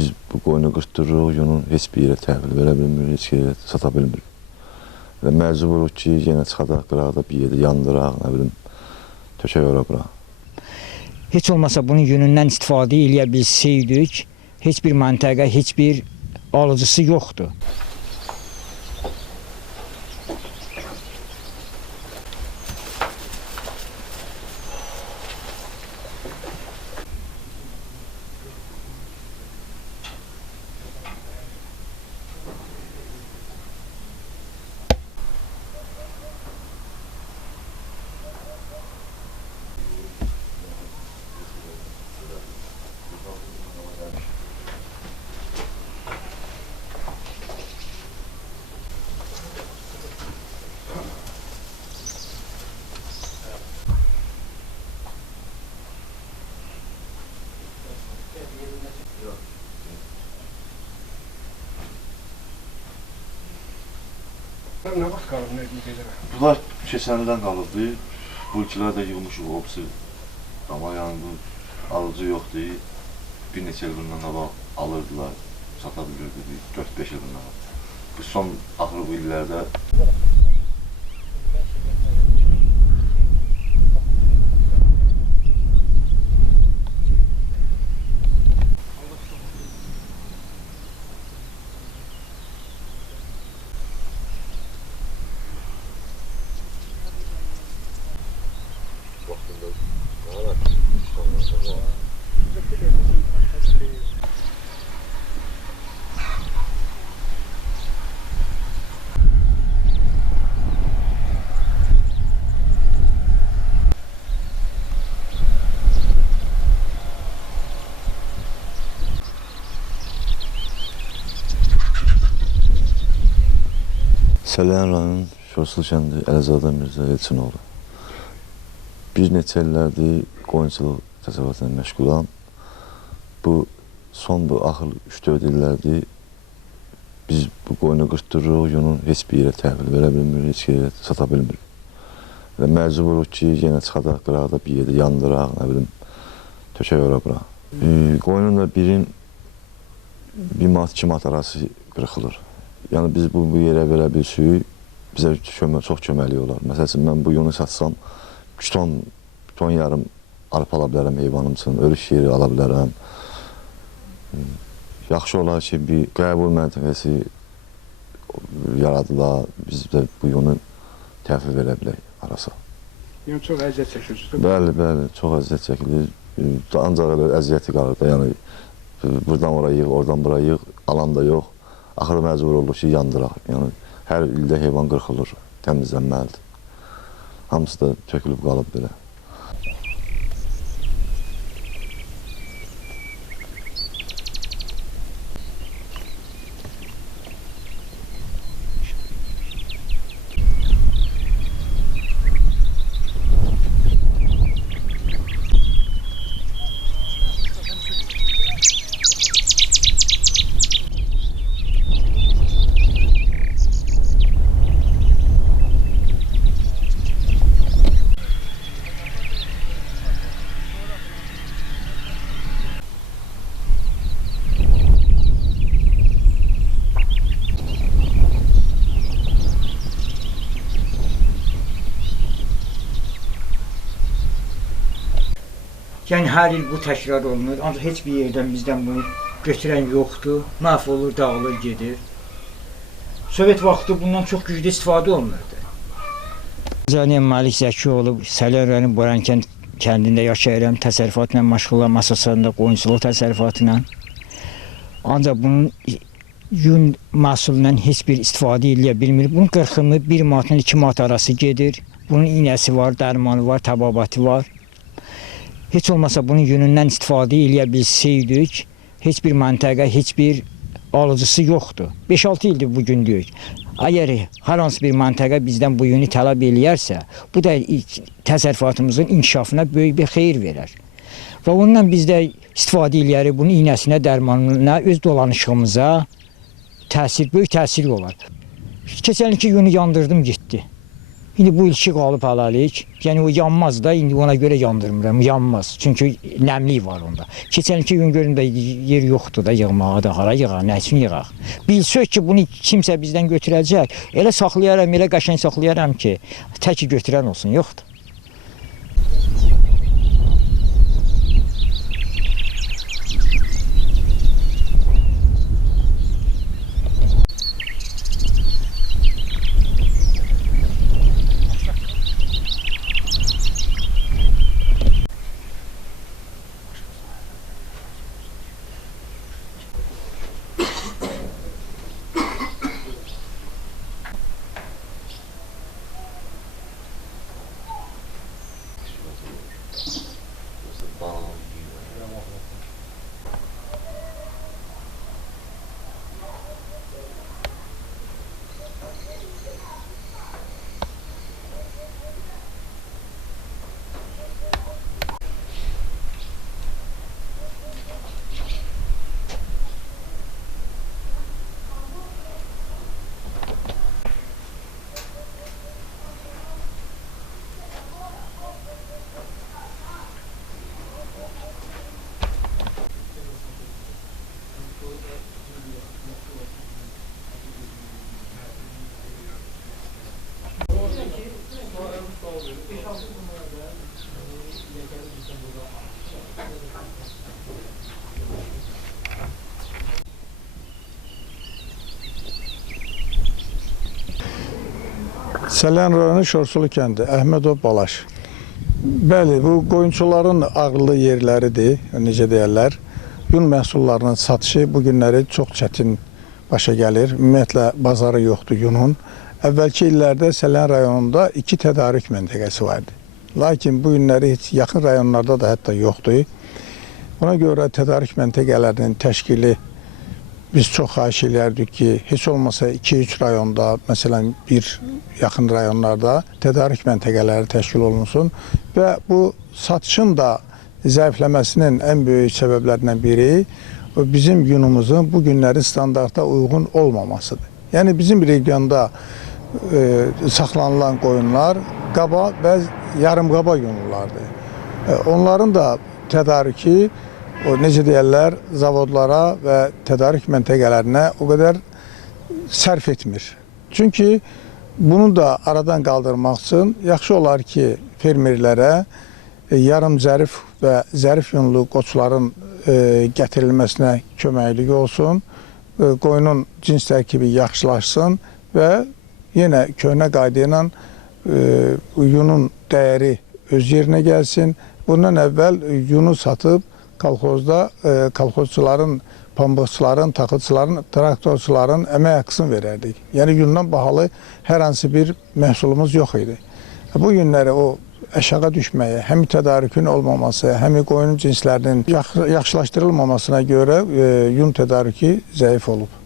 Biz bu qoyunu qırtdırırıq, yunun heç bir yerə təhvil verə bilmirik, heç yerə sata bilmirik. Və məcburuq ki, yenə çıxadaq, qıraqda bir yerdə yandıraq, nə bilim, tökək ora bura. Heç olmasa bunun yünündən istifadə eləyə bilsəydik, heç bir məntəqə, heç bir alıcısı yoxdur. Ne vaxt qalıb, nə deyəcəm? Bunlar keçənlərdən qalıbdı. Bu ikilər də yığmışıq, hepsi. Amma yanında alıcı yoxdur. Bir neçə il bundan qabaq alırdılar, sata bilirdi, 4-5 il bundan qabaq. Bu son axır bu illərdə Səlyan rayonunun Şorsul kəndi Əlizadə Mirzə Elçinoğlu. Bir neçə illərdir qoyunçuluq təsərrüfatına məşğulam. Bu son axır 3-4 illərdir biz bu qoyunu qırtdırırıq, yunun heç bir yerə təhvil verə bilmirik, heç yerə sata bilmirik. Və məcburuq ki, yenə çıxadaq, qıraqda bir yerdə yandıraq, nə bilim, tökək ora bura. Qoyunun da birin 1 manat 2 manat arası qırxılır. Yəni biz bu yerə verə bilsək, bizə çox köməkli olar. Məsəl üçün, mən bu yunu satsam, 2 ton yarım arpa ala bilərəm heyvanım üçün, örüş yeri ala bilərəm. Yaxşı olar ki, bir qəbul məntəqəsi yaradılar, biz də bu yunu təhvil verə bilək arasa. Yəni çox əziyyət çəkirsiniz? Bəli, bəli, çox əziyyət çəkilir. Ancaq elə əziyyəti qalır da, yəni buradan ora yığ, oradan bura yığ, alan da yox. Axırı məcbur olur ki, yandıraq. Yəni, hər ildə heyvan qırxılır, təmizlənməlidir. Hamısı da tökülüb qalıb belə. Yəni hər il bu təkrar olunur, ancaq heç bir yerdən bizdən bunu götürən yoxdur, məhv olur, dağılır, gedir. Sovet vaxtı bundan çox güclü istifadə olunurdu. Zəniyə Malik Zəkioğlu, Səlyan rayonu Borankənd kəndində yaşayıram, təsərrüfatla məşğulam, əsasında qoyunçuluq təsərrüfatla. Ancaq bunun yun məhsulundan heç bir istifadə eləyə bilmir. Bunun qırxımı 1 manatla 2 manat arası gedir. Bunun iynəsi var, dərmanı var, təbabatı var. Heç olmasa bunun yünündən istifadə eləyə bilsəydik, heç bir məntəqə, heç bir alıcısı yoxdur. 5-6 ildir bu gün deyək. Əgər hər hansı bir məntəqə bizdən bu yünü tələb eləyərsə, bu da təsərrüfatımızın inkişafına böyük bir xeyir verər. Və ondan biz də istifadə eləyərik, bunun iynəsinə, dərmanına, öz dolanışığımıza böyük təsir olar. Keçən ilki yünü yandırdım, getdi. İndi bu ilki qalıb hələlik. Yəni o yanmaz da, indi ona görə yandırmıram, yanmaz. Çünki nəmlik var onda. Keçən 2 gün görüm də yer yoxdur da yığmağa da, hara yığaq, nə üçün yığaq? Bilsək ki, bunu kimsə bizdən götürəcək, elə saxlayaram, elə qəşəng saxlayaram ki, təki götürən olsun, yoxdur. Səlyan rayonu Şorsulu kəndi, Əhmədov Balaş. Bəli, bu qoyunçuların ağırlı yerləridir, necə deyərlər. Yun məhsullarının satışı bu günləri çox çətin başa gəlir. Ümumiyyətlə, bazarı yoxdur yunun. Əvvəlki illərdə Səlyan rayonunda 2 tədarük məntəqəsi vardı. Lakin bu günləri heç yaxın rayonlarda da hətta yoxdur. Buna görə tədarük məntəqələrinin təşkili biz çox xahiş edərdik ki, heç olmasa 2-3 rayonda, məsələn, bir yaxın rayonlarda tədarük məntəqələri təşkil olunsun və bu satışın da zəifləməsinin ən böyük səbəblərindən biri bizim yunumuzun bu günləri standarta uyğun olmamasıdır. Yəni bizim regionda saxlanılan qoyunlar qaba və yarım qaba yunlulardır. Onların da tədarüki necə deyərlər, zavodlara və tədarük məntəqələrinə o qədər sərf etmir. Çünki bunu da aradan qaldırmaq üçün yaxşı olar ki, fermerlərə yarım zərif və zərif yunlu qoçların gətirilməsinə köməklik olsun, qoyunun cins tərkibi yaxşılaşsın və yenə köhnə qayda ilə yunun dəyəri öz yerinə gəlsin. Bundan əvvəl yunu satıb kolxozda kolxozçuların, pambıqçıların, taxılçıların, traktorçuların əmək haqqısını verərdik. Yəni yundan bahalı hər hansı bir məhsulumuz yox idi. Bu günləri o aşağı düşməyə, həm tədarükün olmaması, həm qoyun cinslərinin yaxşılaşdırılmamasına görə yun tədarükü zəif olub.